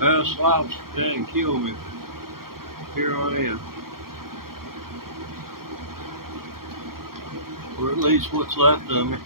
Slops didn't kill me. Here I am. Or at least what's left of me.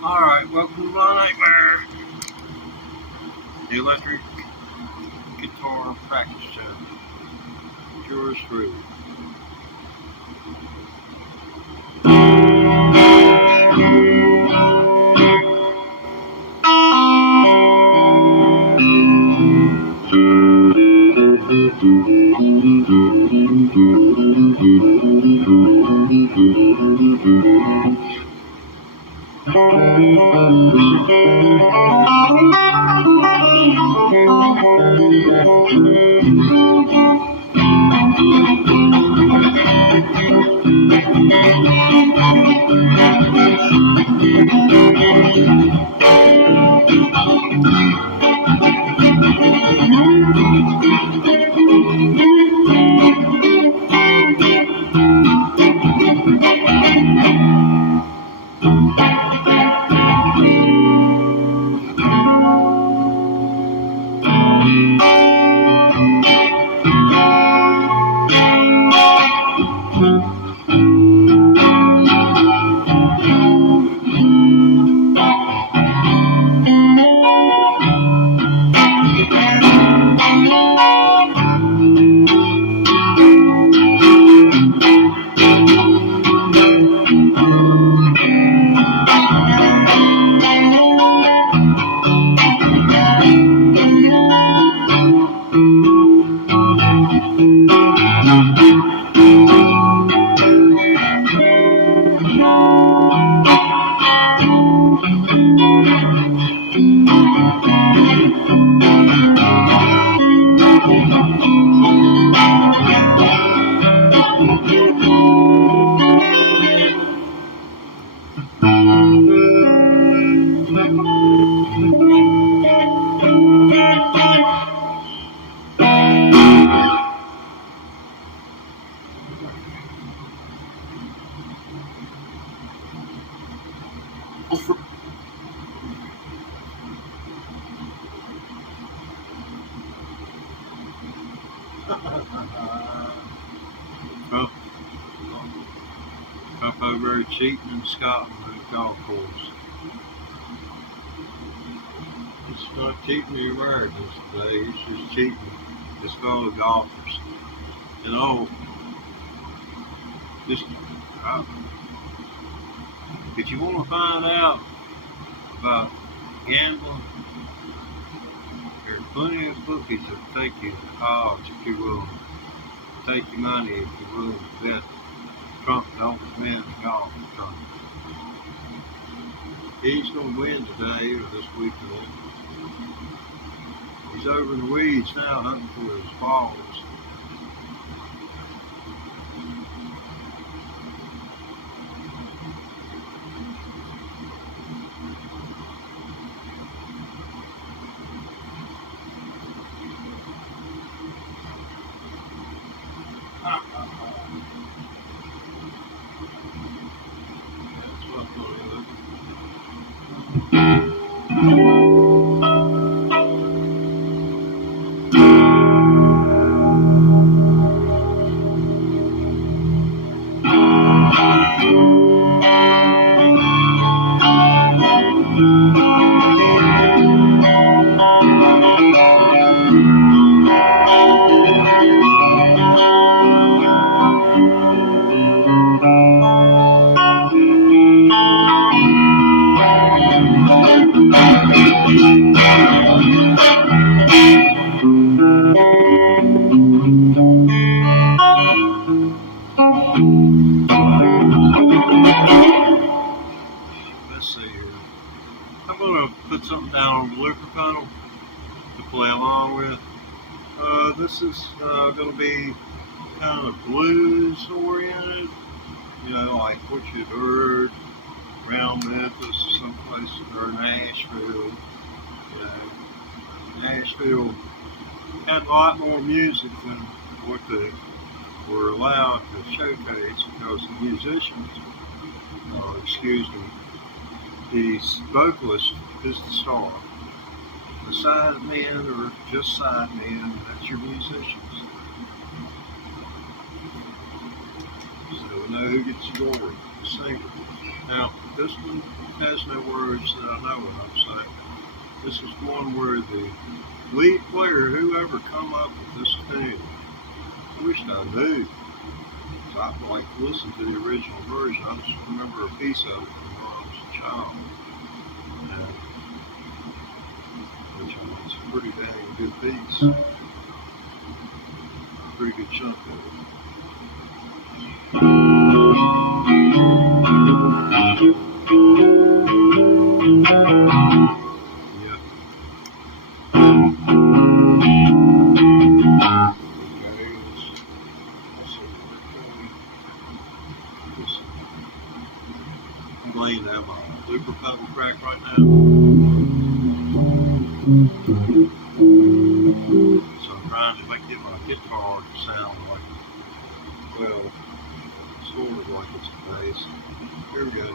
Alright, welcome to my nightmare. The electric guitar practice show. Yours truly. Up over cheating in Scotland at a golf course. It's not cheating the Americans today, it's just cheating his fellow golfers. You know, just uh, if you want to find out about gambling, there's plenty of bookies that take you to odds if you're willing to take your money if you're willing to bet Trump don't win the golf tournament. He's going to win today or this weekend. He's over in the weeds now hunting for his balls. That's what's going to look. Let's see here. I'm going to put something down on the looper funnel to play along with. This is going to be kind of blues oriented, you know, like what you'd heard around Memphis or someplace, or Nashville. You know, Nashville had a lot more music than what they were allowed to showcase because the musicians, excuse me, the vocalist is the star. The side men are just side men, that's your musicians. So we know who gets the glory, the singer. Now, this one has no words that I know of, so this is one where the lead player, whoever come up with this tune, I wish I knew. So I'd like to listen to the original version. I just remember a piece of it when I was a child. Which is a pretty dang good piece. Pretty good chunk of it. Yeah. I'm glad to have my looper pedal crack right now. So I'm trying to get my guitar to sound like, well, sort of like it's a bass. Here we go.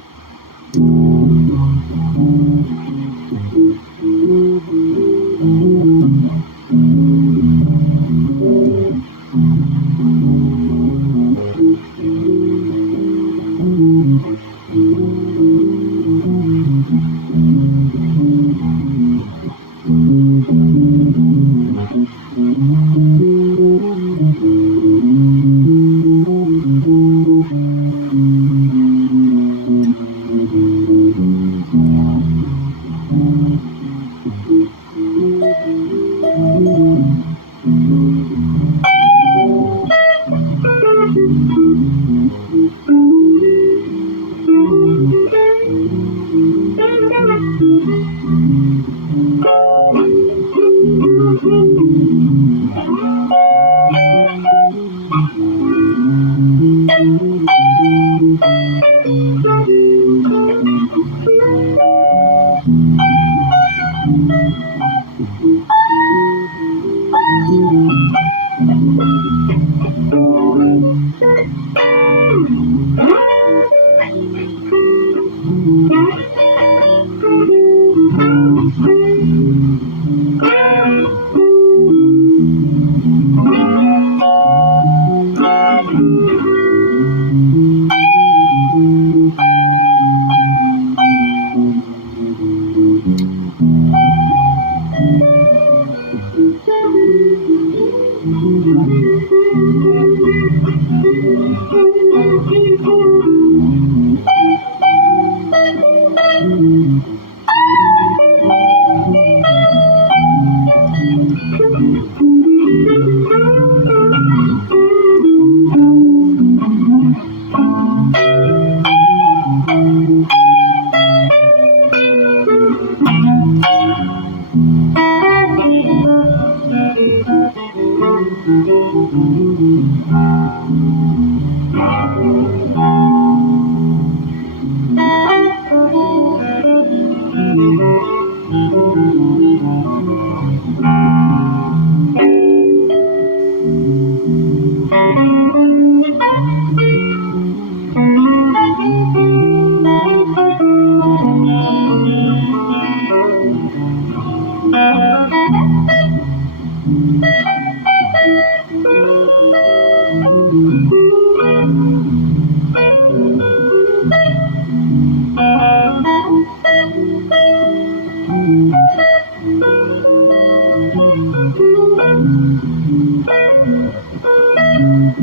Yeah,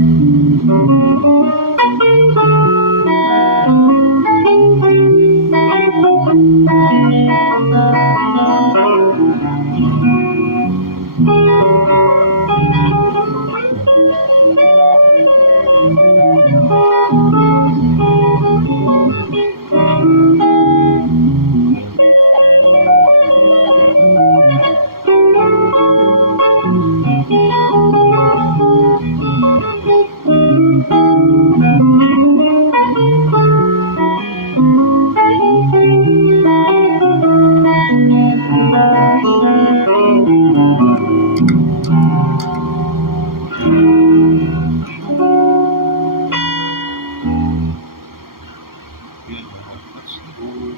that's cool.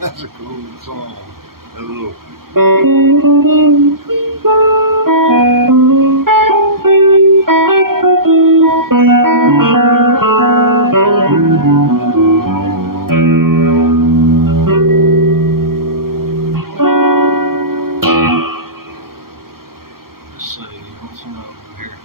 That's a cool song. A little. Let's see, what's another here?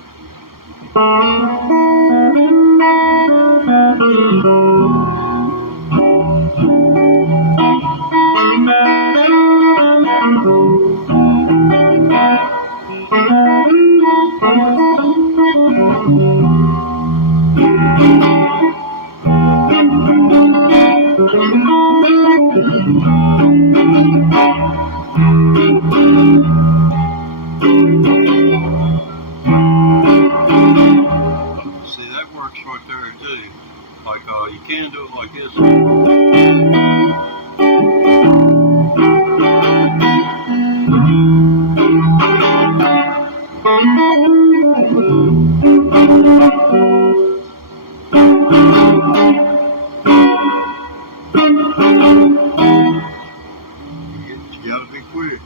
See, that works right there too. Like, you can do it like this. You gotta be quick.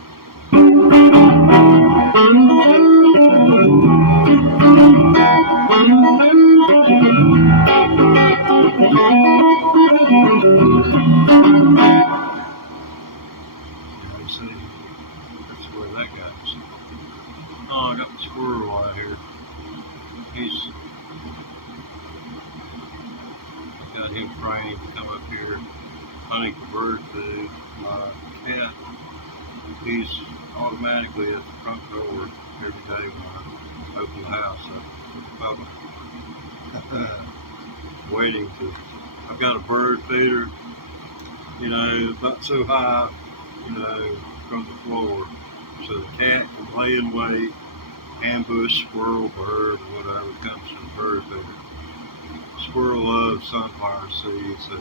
See, that's where that goes. Oh, I got the squirrel out here. I got him trained to come up here hunting for bird food. My cat, he's automatically at the front door every day when I open the house up with the Bubba. Waiting to. I've got a bird feeder, about so high, from the floor, so the cat can lay in wait, ambush squirrel, bird, or whatever comes to the bird feeder. Squirrel loves sunflower seeds, so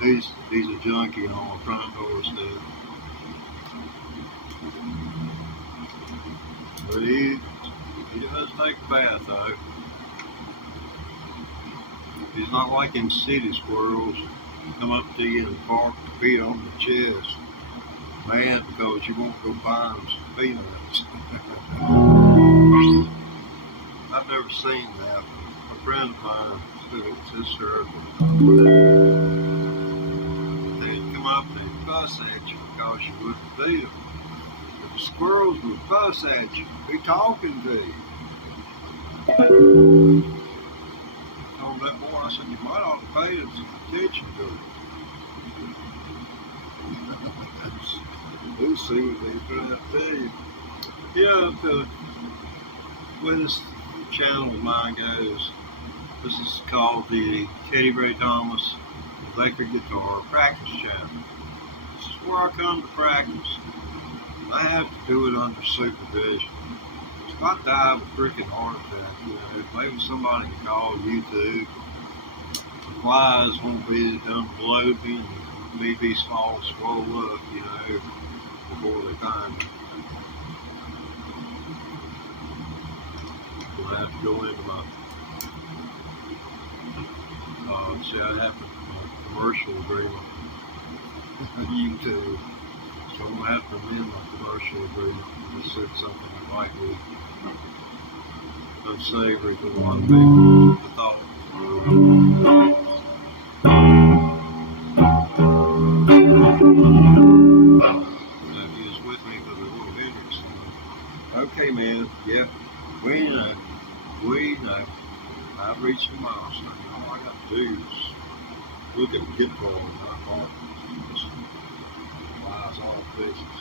he's a junkie on the front door stuff. But he does take a bath though. He's not like them city squirrels come up to you and bark the feet on the chest. Mad because you won't go buy them some peanuts. I've never seen that. A friend of mine said it was his circle. They'd come up and they'd fuss at you because you wouldn't feed them. But the squirrels would fuss at you, be talking to you. I told that boy, I said, you might ought to pay them some attention to it. We'll see what they put out there. The way this channel of mine goes, this is called the Teddy Ray Thomas Electric Guitar Practice Channel. This is where I come to practice. I have to do it under supervision. If I die of a freaking heart attack, maybe somebody can call YouTube. The flies won't be done below me, and me be small, swole up, before they find me. I'll have to go into my, I'd have to, my commercial agreement, YouTube. So I'm going to have to amend my commercial agreement and said something that might be unsavory to a lot of people. I thought, he was with me for the little Hendrix. Okay, man, yeah, we know, I've reached a milestone. All I got to do is look at the pitfall and not fall. Just flies all places.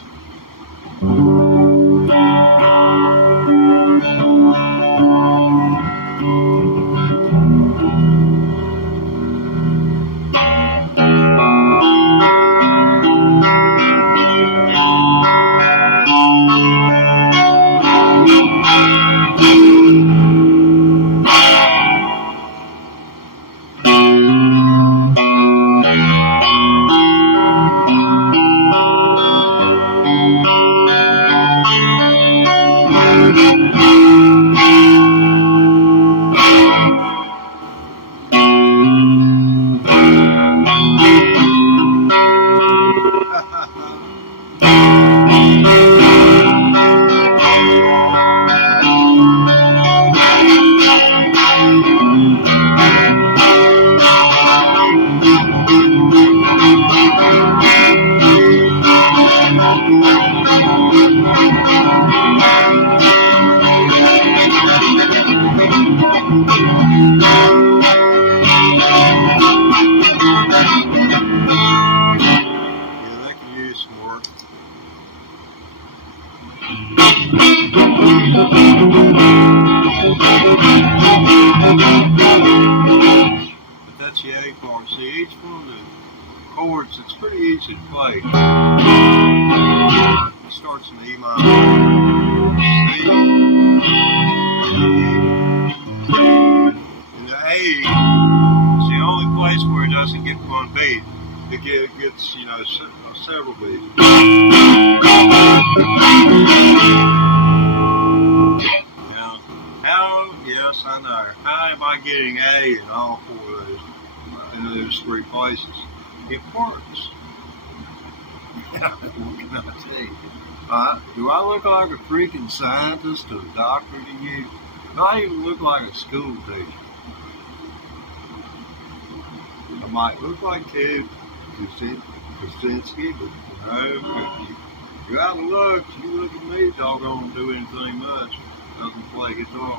But that's the A part. See, each one of the chords, it's pretty easy to play. It starts in E minor, C, and the A is the only place where it doesn't get one beat. It gets, you know, several beats. Yes, I know. How am I getting A in all four of those, in those three places? It works. What can I say? Do I look like a freaking scientist or a doctor to you? Do I even look like a school teacher? I might look like Ted Kaczynski, but you're out of luck. You look at me, dog, don't do anything much. Doesn't play guitar.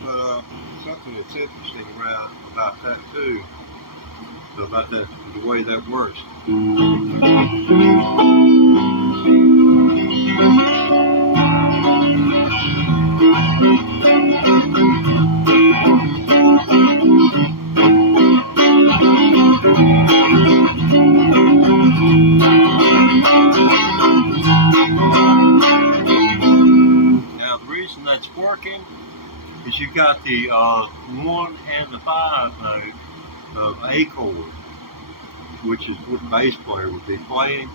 But something that's interesting about that too, about that, the way that works. That's working is you got the 1 and the 5 note of A chord, which is what the bass player would be playing,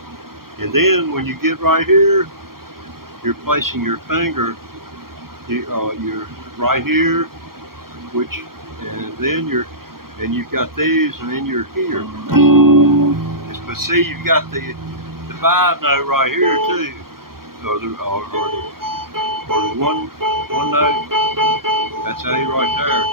and then when you get right here, you're placing your finger, you're right here, which, and then you've got these, and then you're here. But see, you've got the 5 note right here too, or the one note, that's A right there.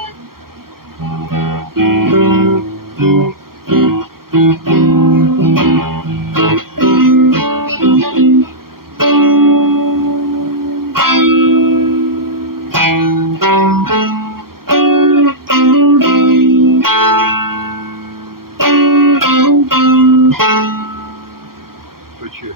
Put your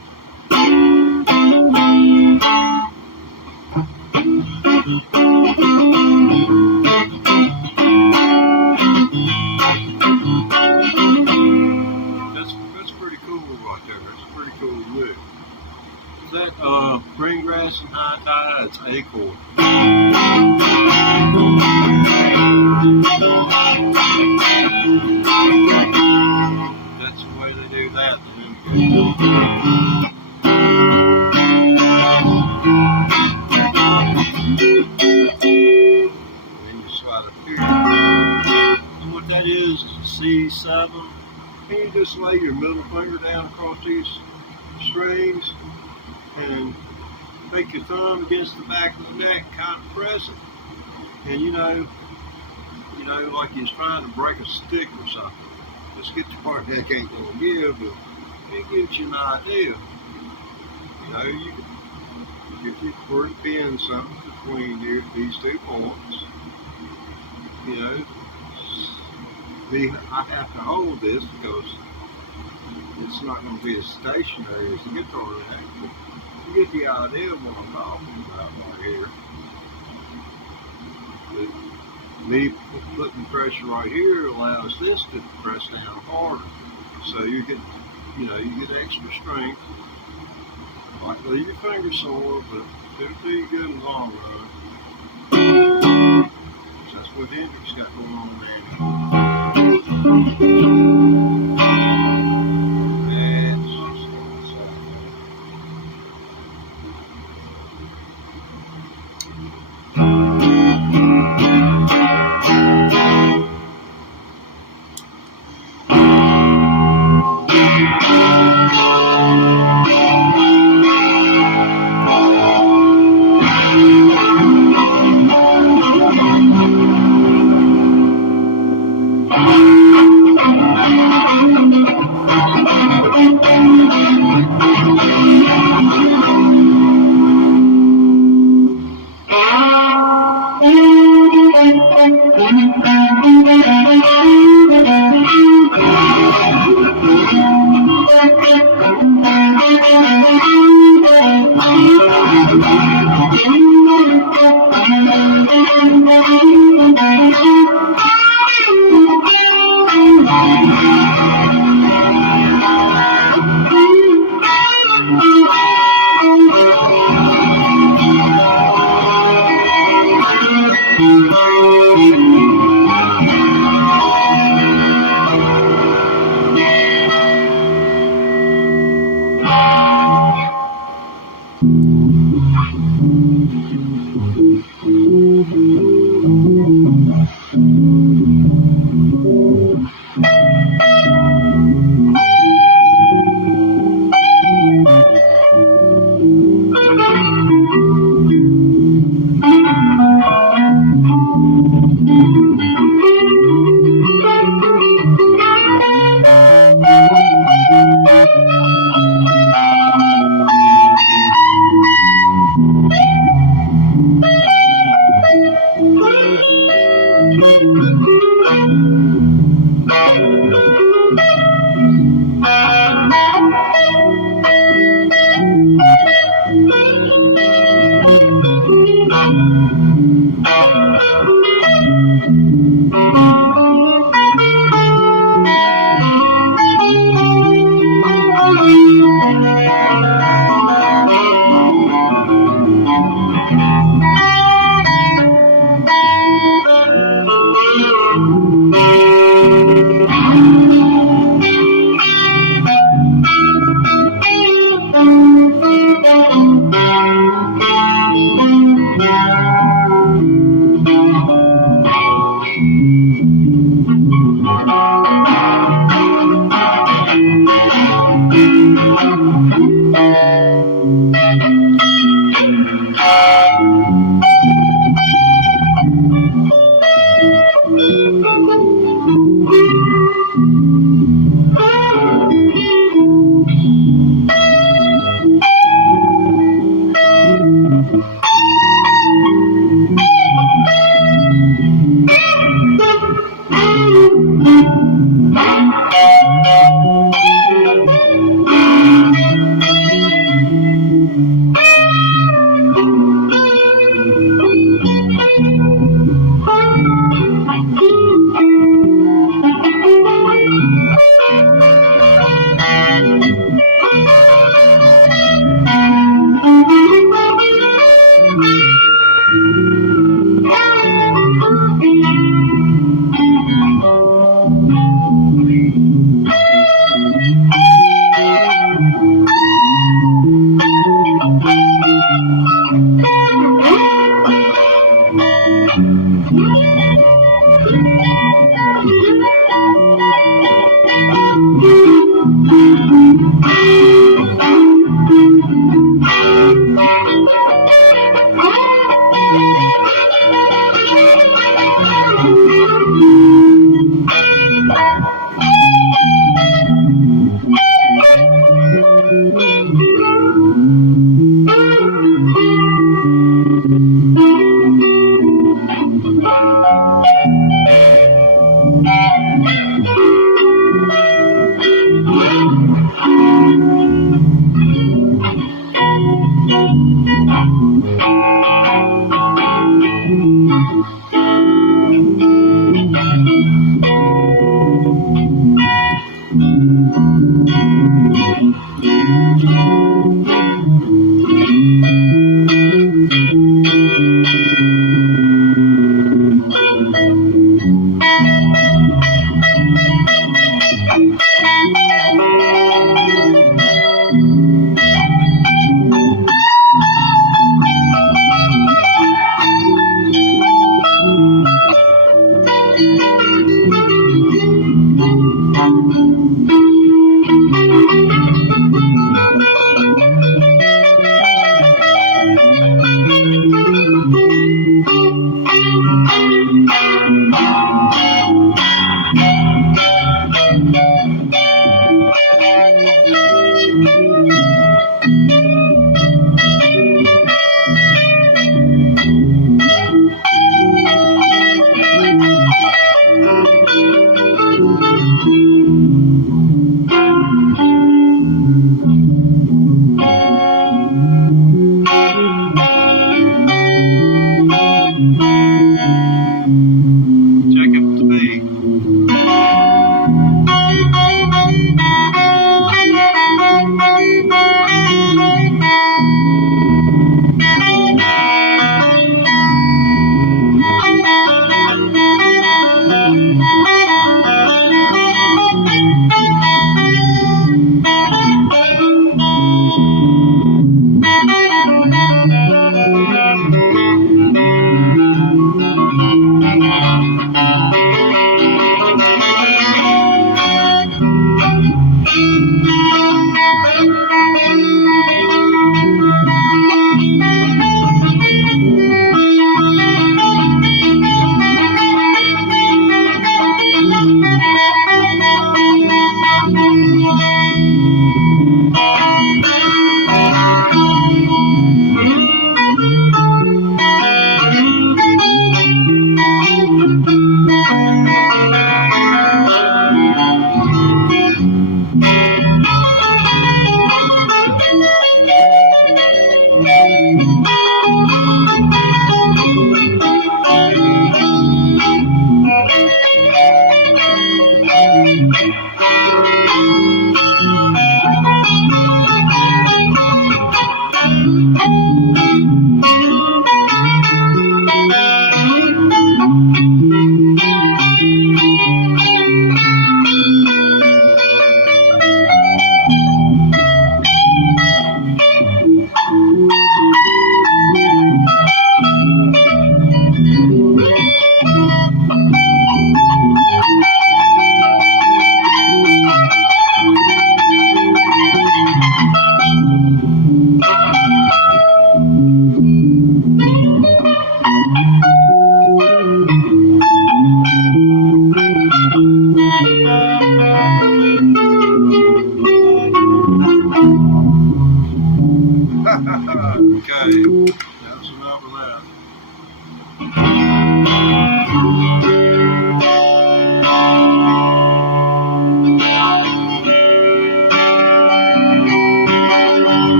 That's pretty cool right there. That's a pretty cool lick. Is that Green Grass and High Tide? It's A chord. That's the way they do that. And what that is a C7. And you just lay your middle finger down across these strings and take your thumb against the back of the neck, kind of press it. And you know, like you're trying to break a stick or something. This guitar neck ain't gonna give, but it gives you an idea. You know, if you were to pin something between these 2 points, you know, I have to hold this because it's not going to be as stationary as the guitar rack, but you get the idea of what I'm talking about right here. But me putting pressure right here allows this to press down harder, so you get extra strength. Like leave your finger sore, but it'll do you good in the long run. So that's what Hendrix got going on there.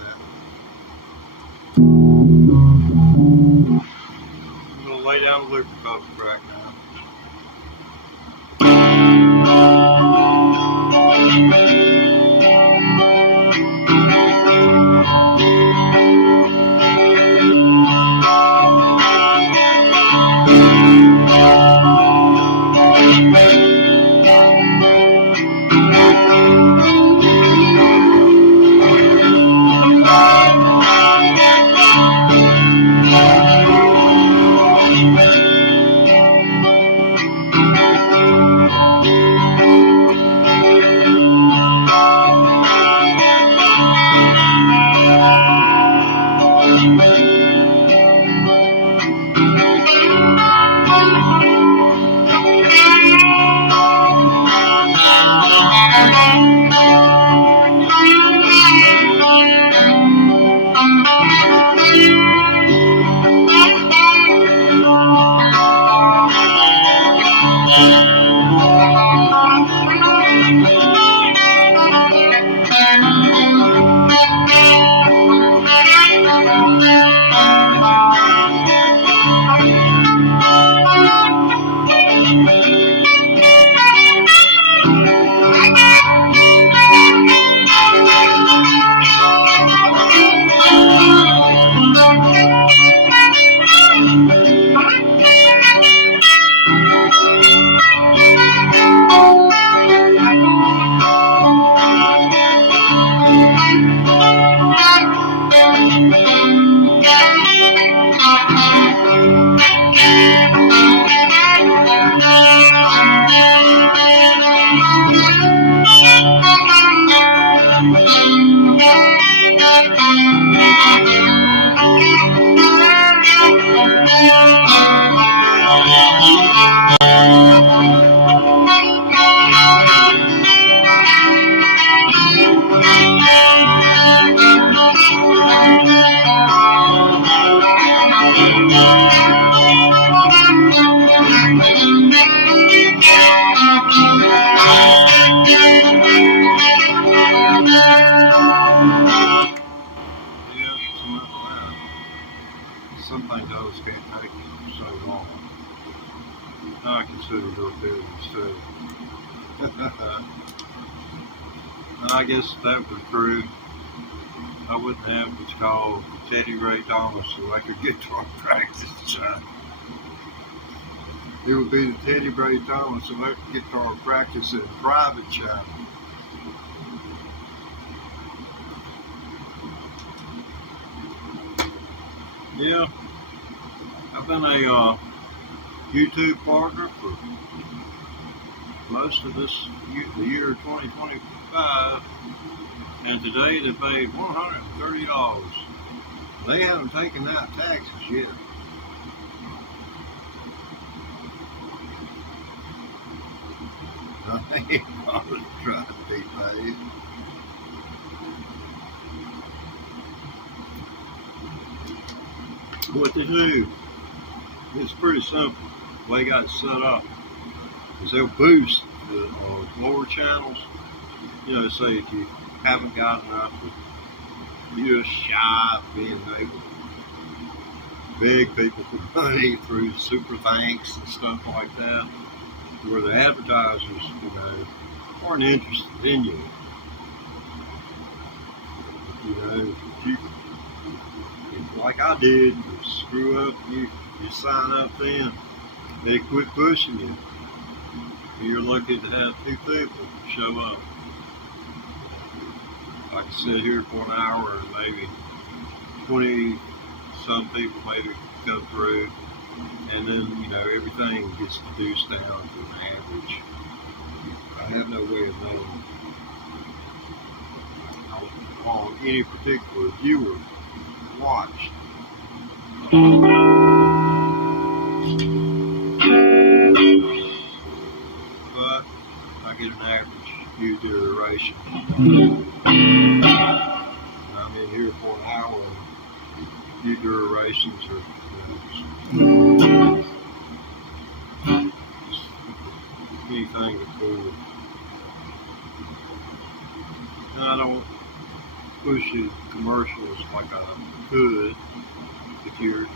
that. I'm going to lay down the lubricant track now. Something those can't take so long. Now I consider those videos too. I guess if that was true, I wouldn't have what's called Teddy Ray Thomas electric guitar practice channel. It would be the Teddy Ray Thomas electric guitar practice and private channel. Yeah, I've been a YouTube partner for most of the year 2025, and today they paid $130. They haven't taken out taxes yet. I ain't probably trying to be paid. What they do, it's pretty simple. The way they got it set up is they'll boost the lower channels. You know, say if you haven't got enough, you're just shy of being able to beg people for money through super thanks and stuff like that, where the advertisers, you know, aren't interested in you. You know, like I did, you screw up, you sign up then, they quit pushing you. You're lucky to have 2 people show up. I can sit here for an hour and maybe 20 some people maybe come through, and then, you know, everything gets reduced down to an average. I have no way of knowing how long any particular viewer watched. But I get an average view duration. I'm in here for an hour, and view durations are anything to cool. I don't pushy commercials like I could. If you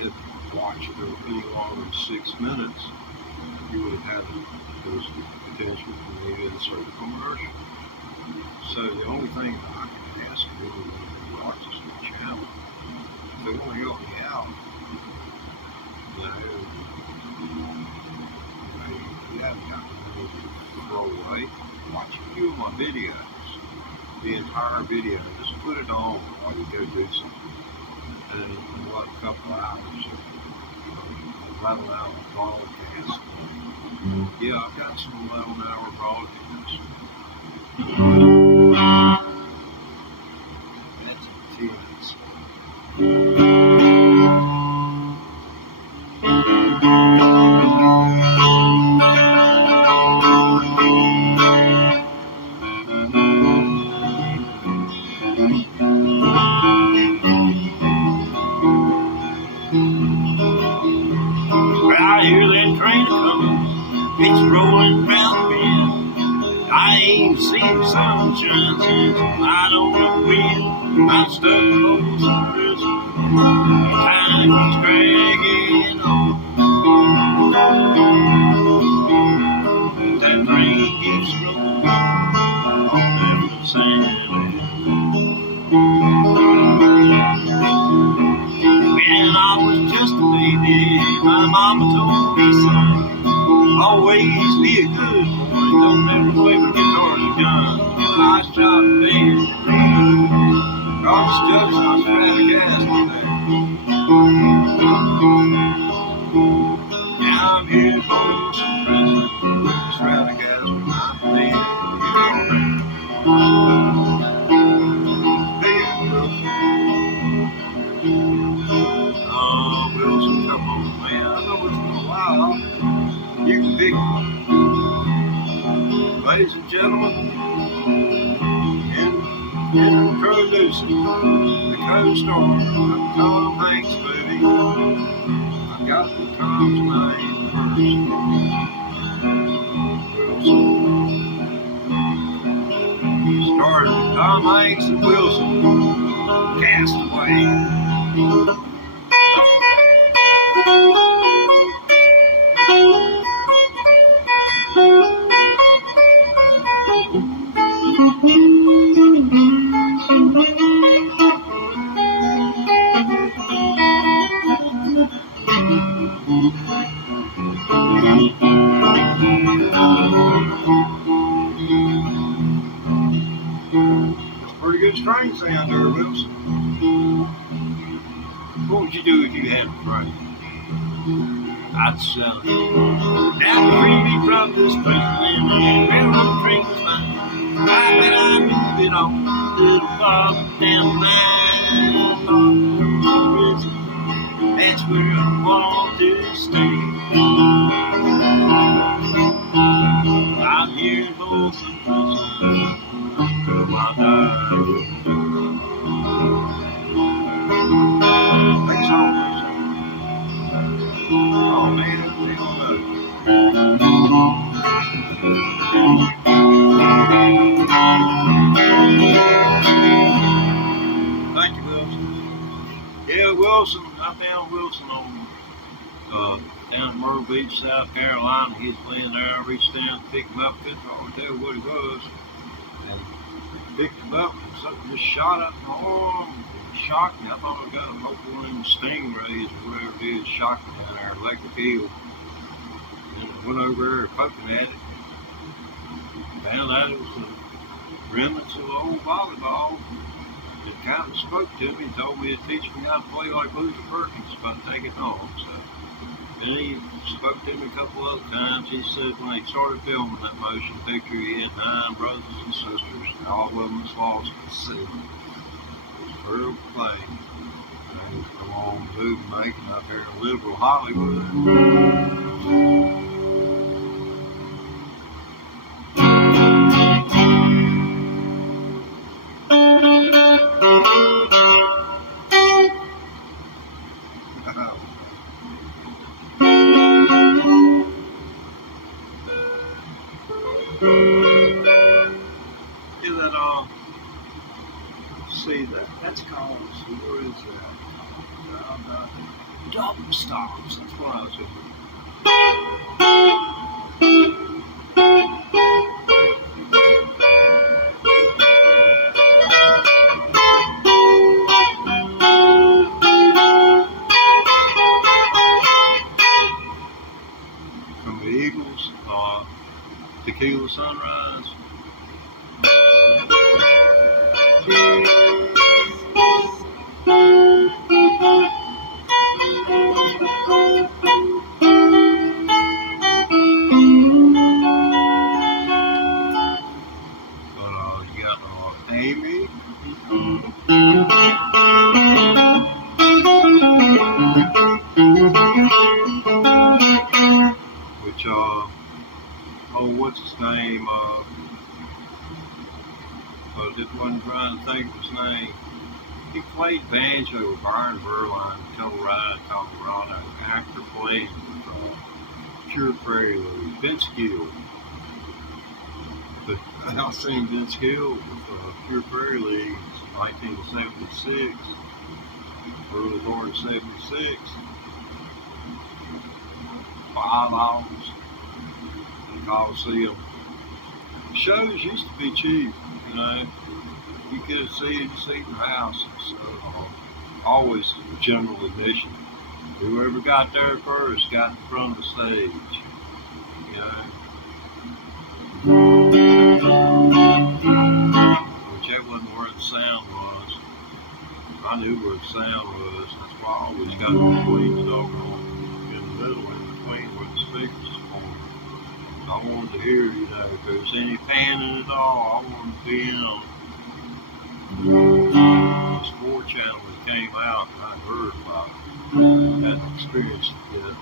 had watched it any longer than 6 minutes, you would have had those potential for me to insert a commercial. So the only thing that I can ask anyone who watches the channel, if they want to help me out, you haven't got the money to throw away. Watch a few of my videos, the entire video. Just put it on while you go do something. And what, a couple hours of 11-hour broadcast. Yeah, I've got some 11-hour broadcasts. That's intense. I hear that train coming, it's rolling round the bend. I ain't seen sunshine since I don't know when. I'm stuck close to prison, time is dragging on. That train keeps rolling on every Saturday. When I was just a baby, my mama told me, son, always be a good boy, don't ever play with guitars or guns. Well, I shot a man, God judged my Stratocaster there. Now I'm here for some prison with the Stratocaster, my man. Wilson, come on, man. I know it's been a while. You can pick one. Ladies and gentlemen, introducing the co-star of Tom Hanks' movie. I've got Tom's name first. Wilson. Starring Tom Hanks and Wilson. Castaway. Pretty good string sound there, Wilson. What would you do if you had a train? I'd sell it. Now free me from this prison and the railroad train was mine. I bet I'd move it on a little farther down the line. That's where I want to stay. I'm here in Folsom Prison until I die. Thanks so much. Oh man, we don't know. Thank you, Wilson. Yeah, Wilson. I found Wilson on down in Myrtle Beach, South Carolina. He was laying there. I reached down to pick him up. Couldn't hardly tell what he was. And picked him up, and something just shot up my arm. It shocked me. I thought I got a one of them stingrays or whatever it is, shocked me down there at electric eel. And I went over there poking at it. Found out it was the remnants of the old volleyball. It kind of spoke to me and told me to teach me how to play like Luther Perkins if I take it home. So then he spoke to me a couple other times. He said when he started filming that motion picture, he had 9 brothers and sisters, and all of them was lost at sea. It was a real thing. And he was a long movie making up here in liberal Hollywood. see, where is that? Double stops. That's what I was looking from the Eagles, Tequila Sunrise. You got Amy. Which, what's his name? This one trying to think of his name. He played banjo with Byron Berline in Telluride, Colorado. Actor played with Pure Prairie Lilies. Vince Gill. But I've seen Vince Gill with Pure Prairie Leagues in 1976, early part of 76. 5 hours in the Coliseum. Shows used to be cheap, you know. You could have seen the house. Always general admission. Whoever got there first got in front of the stage, you know. Which that wasn't where the sound was. I knew where the sound was. That's why I always got between the doggone in the middle, in between where the speakers are. I wanted to hear, you know, if there was any panning at all, I wanted to be in on the Sport Channel that came out, and I heard about it. I hadn't experienced it yet.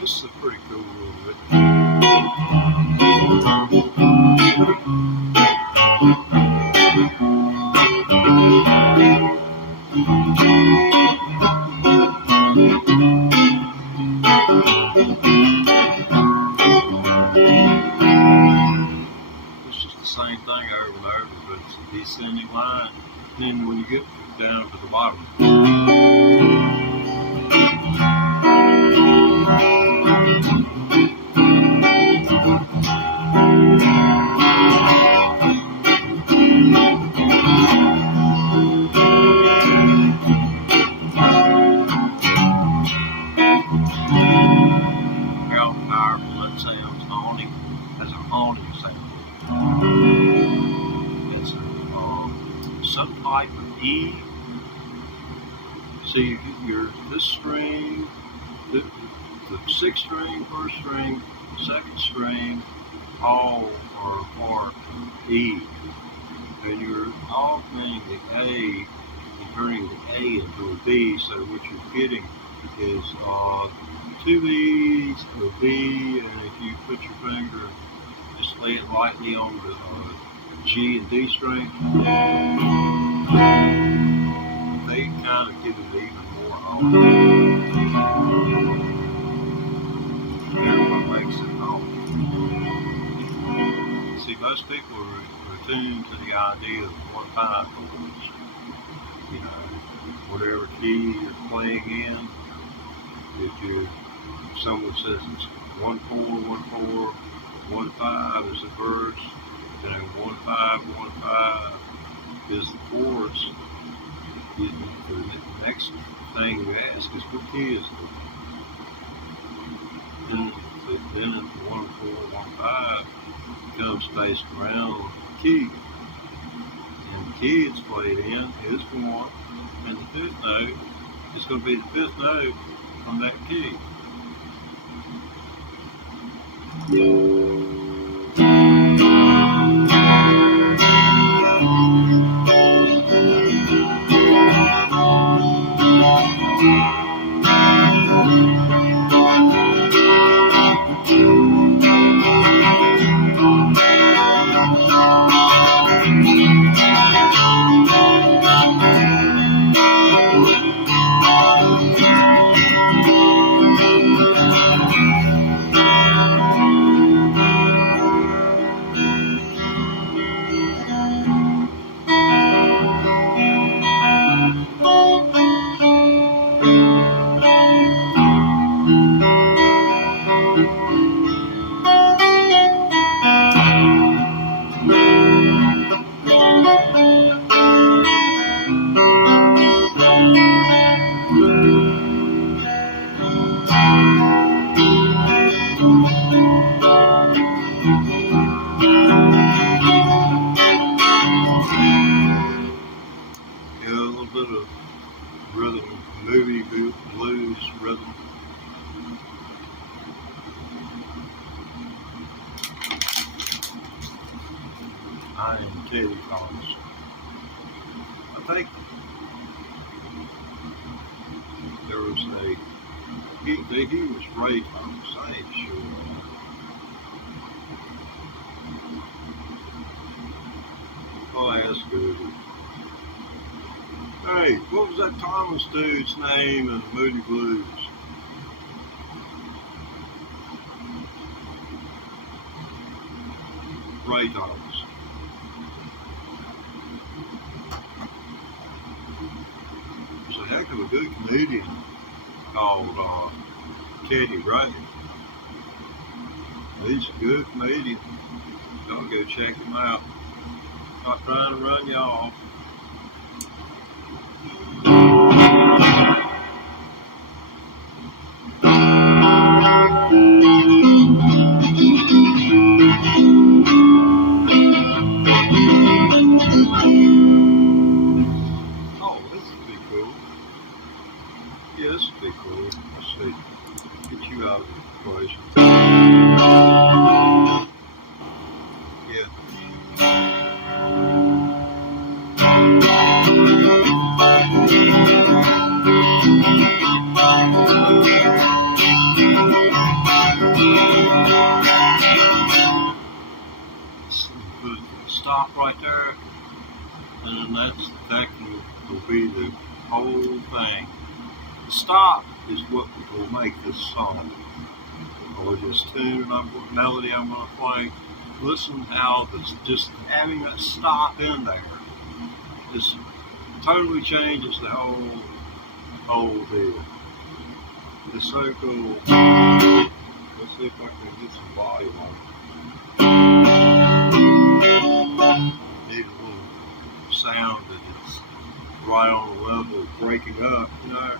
This is a pretty cool little bit. It's just the same thing over and over, but it's a descending line. Then when you get down to the bottom, how powerful that sounds, haunting, as a haunting sound. It's some type of E. See, this string, the 6th string, 1st string, 2nd string, all are part of E. And you're augmenting the A and turning the A into a B, so what you're getting is 2 E's, a B, and if you put your finger, just lay it lightly on the G and D string, they kind of give it even more on. That's what makes it on. See, most people are attuned to the idea of 1-5 chords. You know, whatever key you're playing in, if someone says it's 1-4, 1-4, 1-5 is the verse, and then 1-5, 1-5 is the chorus. The next thing you ask is, what key is it? Then at 1-4, 1-5 comes based around the key. And the key it's played in is 1, and the 5th note is going to be the 5th note from that key. little bit of rhythm, Moody Blues rhythm. I am Teddy Fox. I think there was he was Ray Fox. I ain't sure. I'll ask Google. Hey, what was that Thomas dude's name in the Moody Blues? Ray Thomas. He's a heck of a good comedian called Teddy Ray. He's a good comedian. Y'all go check him out. Not trying to run you off. Oh, this would be cool. Yeah, this would be cool. Let's see. Get you out of the equation. Yeah. Put a stop right there, and then that will be the whole thing. The stop is what will make this song, or this tune, melody I'm going to play. Listen how just having that stop in there just totally changes the whole deal. It's so cool. Let's see if I can get some volume on it. Need a little sound that is right on the level of breaking up, you know.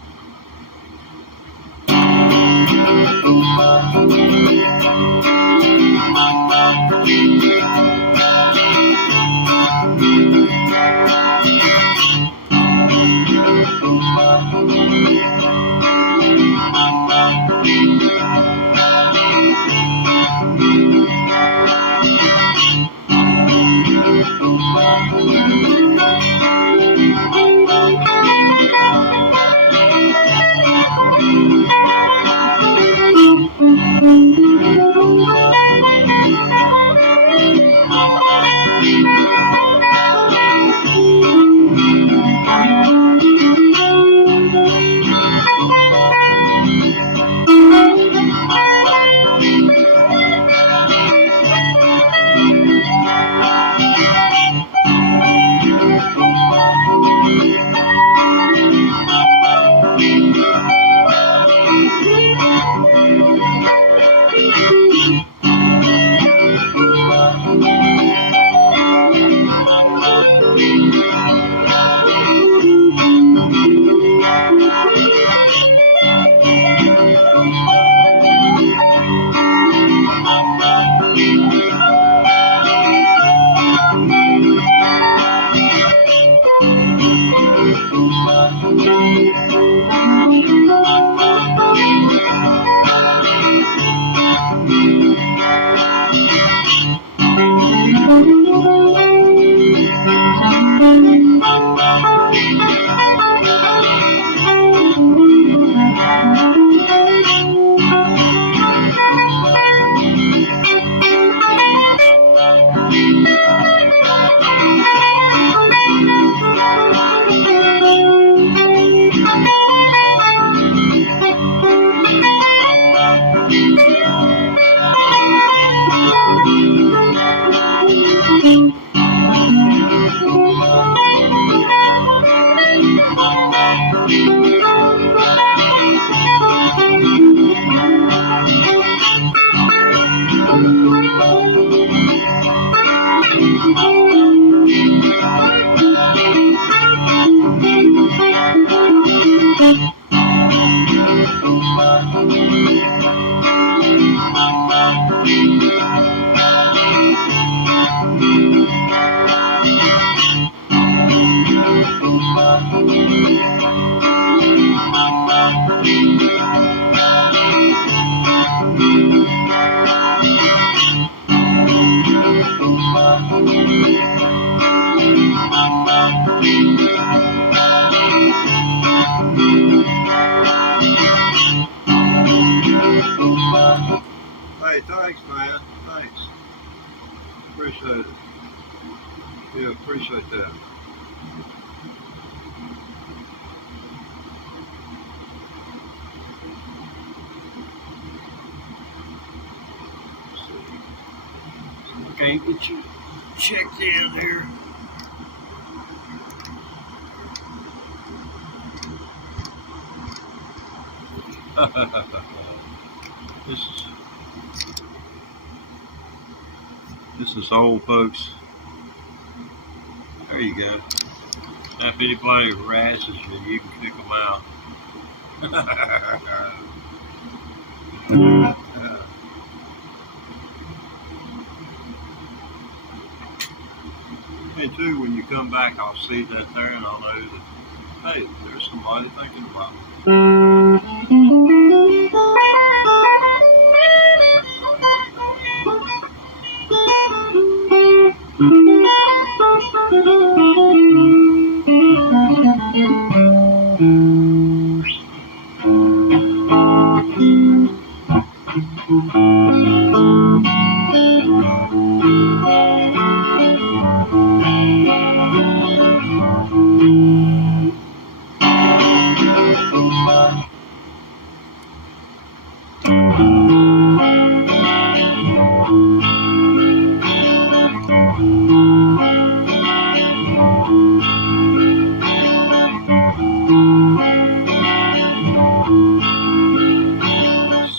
Hey, thanks, man. Thanks. Appreciate it. Yeah, appreciate that. Let's see. Okay, get you checked in here. this is old folks. There you go. Now, if anybody harasses you, you can kick them out. And too, when you come back, I'll see that there, and I'll know that, hey, there's somebody thinking about me.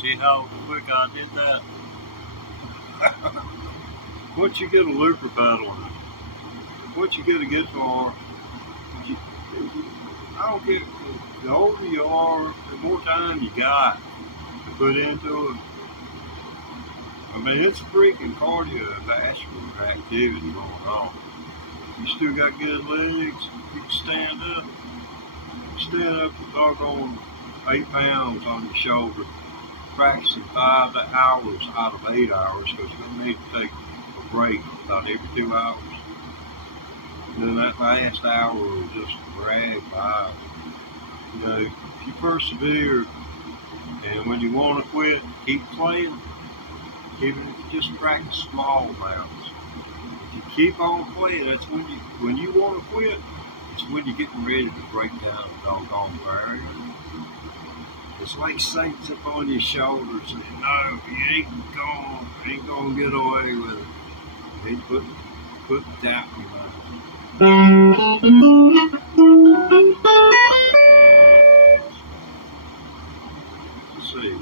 See how quick I did that? Once you get a looper pedal, once you get a guitar, I don't care, the older you are, the more time you got to put into it. I mean, it's a freaking cardiovascular activity going on. You still got good legs, you can stand up. Stand up with doggone 8 pounds on your shoulder, practicing 5 hours out of 8 hours, because you're going to need to take a break about every 2 hours. And then that last hour will just drag by. You know, if you persevere, and when you want to quit, keep playing, even if you just practice small amounts. If you keep on playing, that's when you want to quit, it's when you're getting ready to break down the doggone barrier. It's like saints up on your shoulders saying, no, you ain't gonna get away with it. They put that on. Let's see.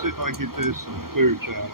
See if I can get this in a clear channel.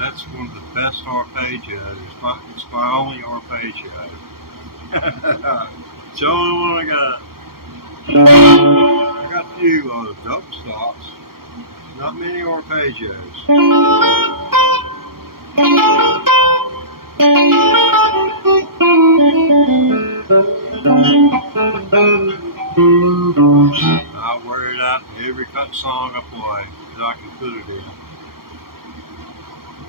That's one of the best arpeggios. It's my only arpeggio. It's the only one I got. I got a few double stops. Not many arpeggios. I wear it out in every cut song I play that I can put it in.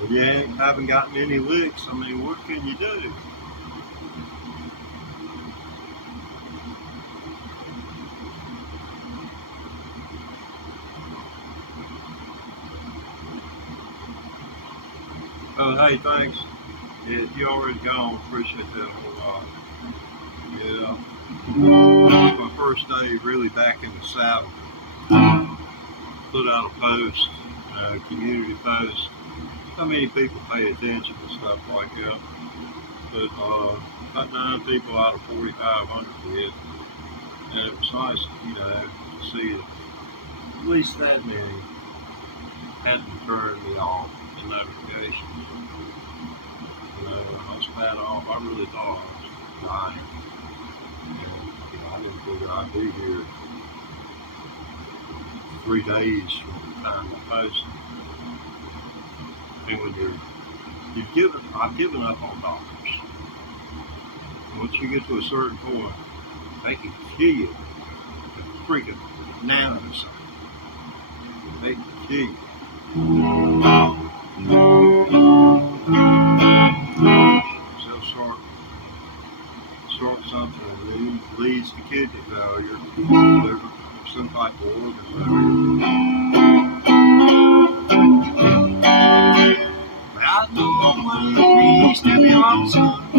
But you haven't gotten any licks. I mean, what can you do? Oh, hey, thanks. Yeah, you already gone. Appreciate that a whole lot. Yeah. This was my first day really back in the saddle. Put out a post, community post. Not many people pay attention to stuff like that. But about 9 people out of 4,500 did. And it was nice, to see that at least that many hadn't turned me off the notifications. I was bad off. I really thought I was dying. I didn't figure I'd be here 3 days from the time I posted. And when I've given up on doctors. Once you get to a certain point, they can kill you with freaking nanosecond. They can kill you. So start something that leads to kidney failure, liver, some type of organ failure. lonesome.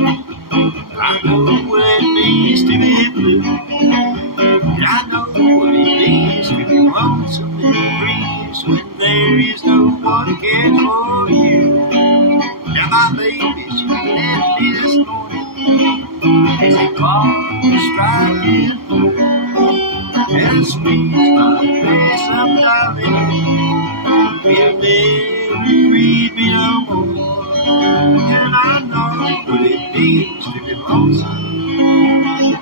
I know what it means to be blue. And I know what it means to be lonesome in the breeze when there is no one to care for you. Now my baby, she left me this morning as the clock was striking four. And it speaks my face up, darling. You'll never read me no more. And I know what it means to be lonesome.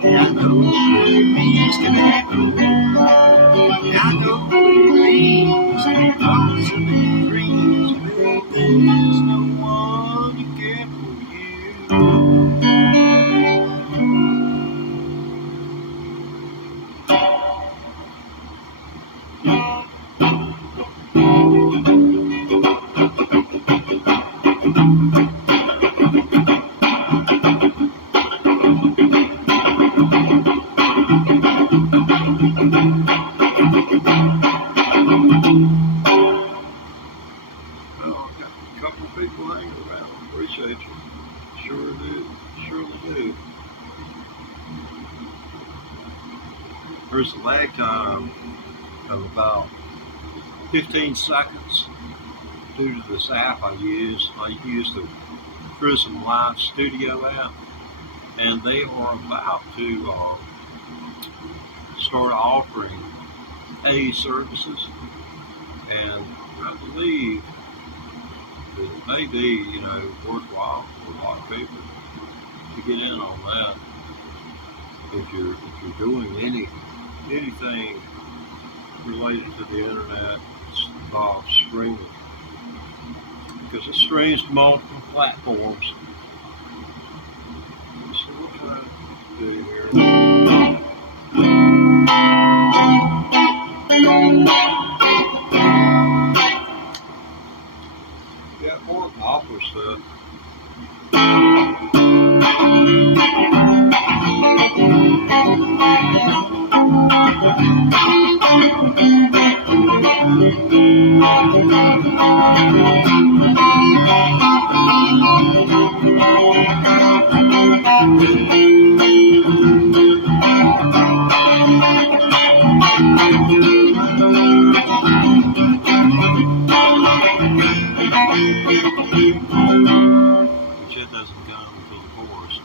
And I know what it means to be blue. And I know what it means to be lonesome and dreams when there's no one to care for you. Couple of people hanging around. Appreciate you. Sure do. Surely do. There's a lag time of about 15 seconds due to this app I use. I use the Prism Live Studio app, and they are about to start offering A services, and I believe it may be, worthwhile for a lot of people to get in on that. If you're doing anything related to the internet, it's involves streaming, because it streams to multiple platforms. So we'll try to do here. Got more awful stuff. Which it doesn't come until the chorus.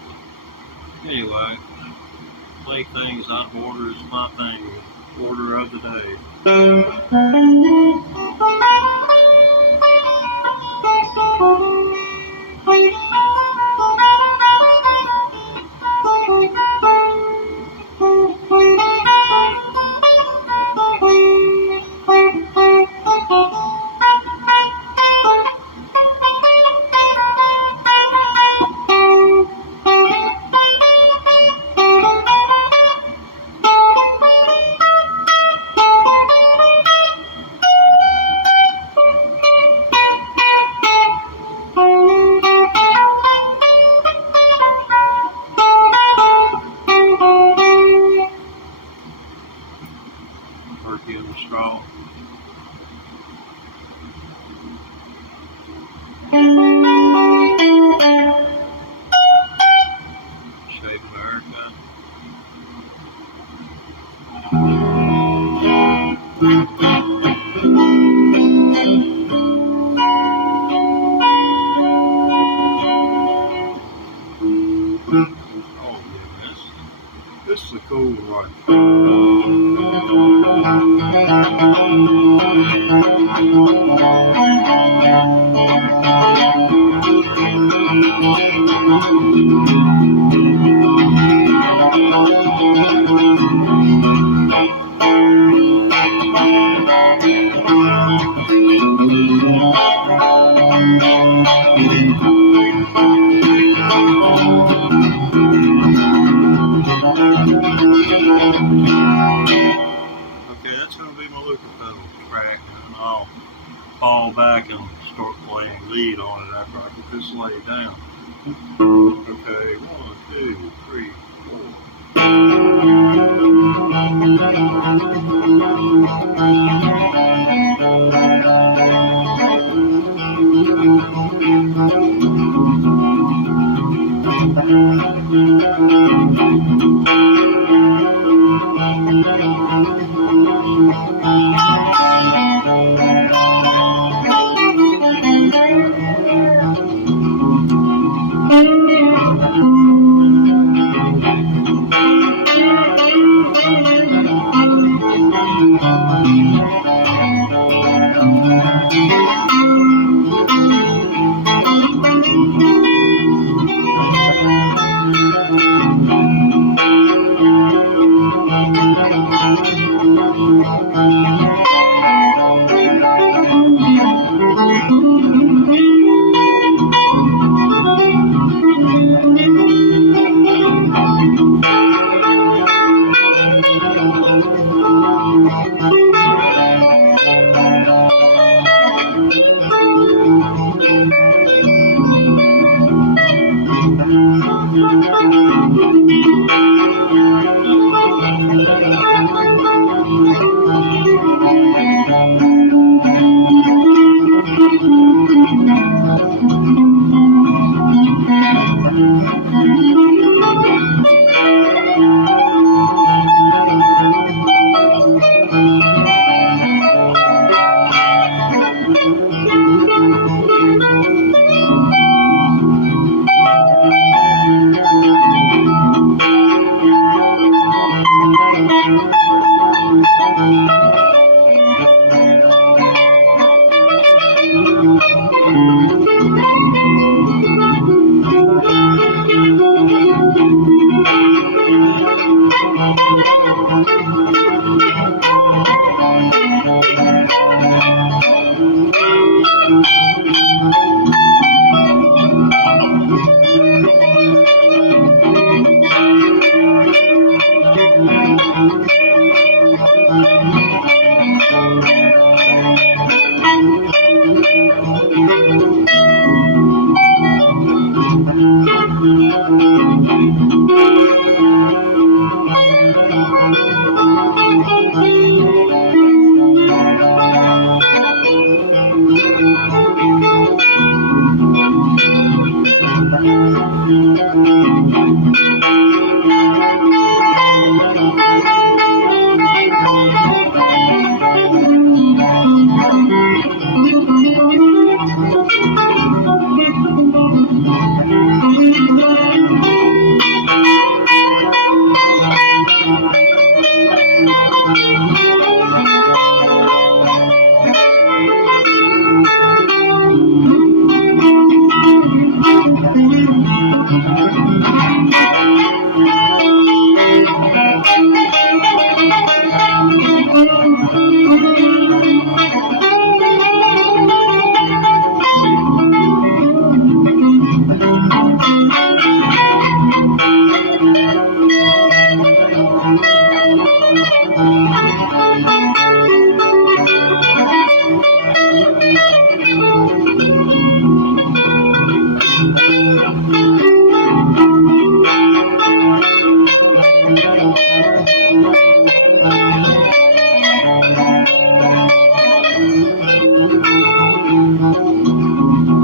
Anyway, play things out of order is my thing. Order of the day. Turkey in the straw. Shave of a haircut. Oh yeah, this is a cool one. Okay, that's going to be my Luca pedal track, and I'll fall back and start playing lead on it after I get this laid down. Okay, 1, 2, 3, 4.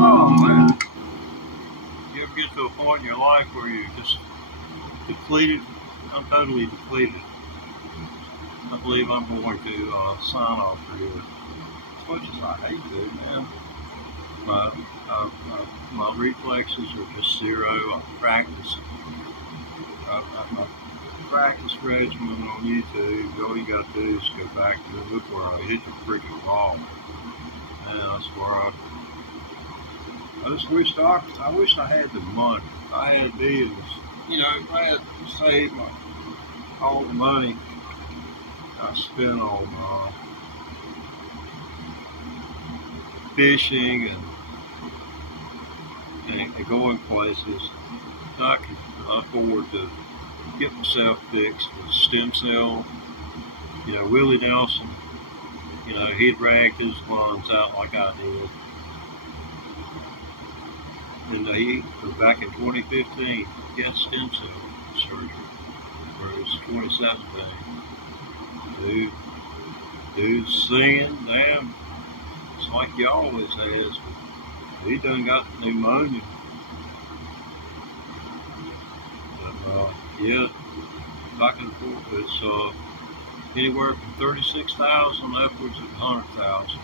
Oh man, you ever get to a point in your life where you just depleted? I'm totally depleted. I believe I'm going to sign off for here. As much as I hate to, man. My, my reflexes are just zero. I practice. I practice regimen on YouTube. All you got to do is go back to look where I hit the freaking ball. Man, that's where I just wish I wish I had the money. I had bills. You know, if I had saved all the money I spent on fishing and going places, I could afford to get myself fixed with stem cell. You know, Willie Nelson, you know, he dragged his lungs out like I did. And back in 2015, he had stem cell surgery, where it was 2017. Dude's singing, damn, it's like he always has, but he done got pneumonia. But, yeah, back and forth, anywhere from 36,000 upwards of 100,000.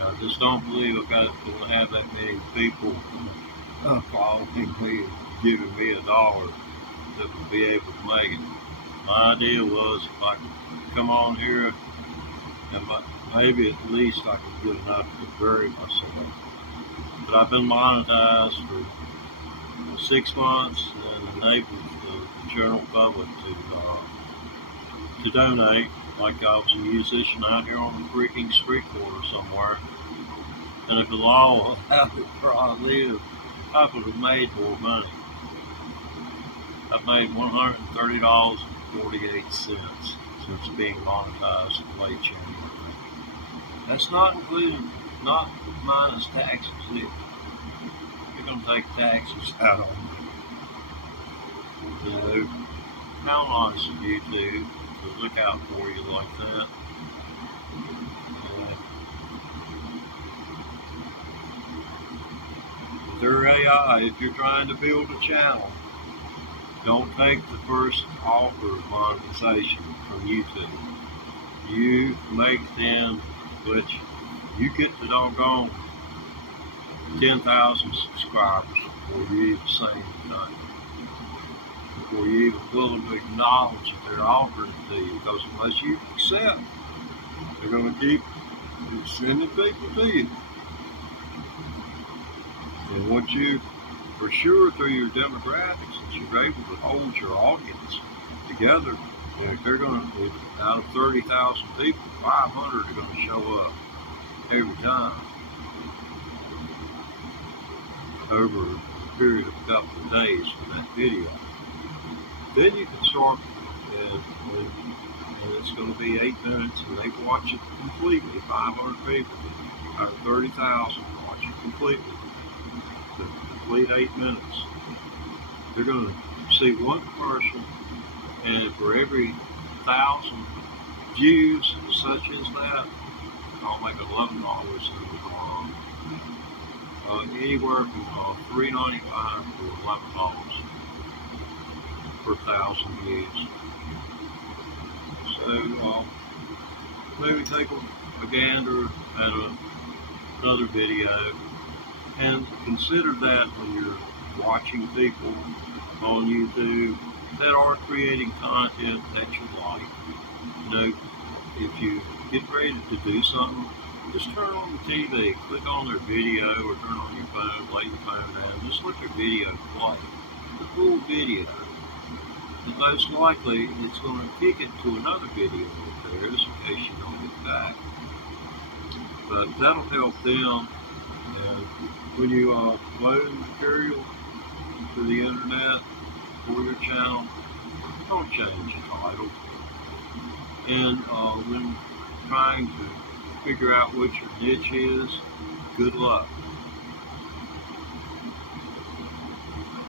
I just don't believe I've got going to have that many people following me, giving me $1 that would be able to make it. My idea was if I could come on here and maybe at least I could get enough to bury myself. But I've been monetized for 6 months and enabled the general public to donate like I was a musician out here on the freaking street corner somewhere. And if the law allowed it where I live, I would have made more money. I've made $130.48 since being monetized in late January. That's not including, not minus taxes either. You're going to take taxes out on me. You know, count on us on YouTube to look out for you like that. They're AI. If you're trying to build a channel, don't take the first offer of monetization from YouTube. You make them, which you get the doggone 10,000 subscribers before you even say anything. Before you even willing to acknowledge that they're offering it to you. Because unless you accept, they're going to keep sending people to you. And once you, for sure through your demographics, that you're able to hold your audience together, if they're going to, out of 30,000 people, 500 are going to show up every time over a period of a couple of days from that video. Then you can start, and it's going to be 8 minutes, and they watch it completely. 500 people out of 30,000 watch it completely. The complete 8 minutes. They're going to see one commercial, and for every 1,000 views such as that, I'll make $11 anywhere from $3.95 to $11 per 1,000 views. So maybe take a gander at another video and consider that when you're watching people on YouTube that are creating content that you like. You know, if you get ready to do something, just turn on the TV, click on their video, or turn on your phone, lay your phone down, just let their video play. The full video. And most likely, it's going to kick it to another video of theirs in case you don't get back. But that'll help them. And when you load material to the internet for your channel, don't change the title. And when trying to figure out what your niche is, good luck.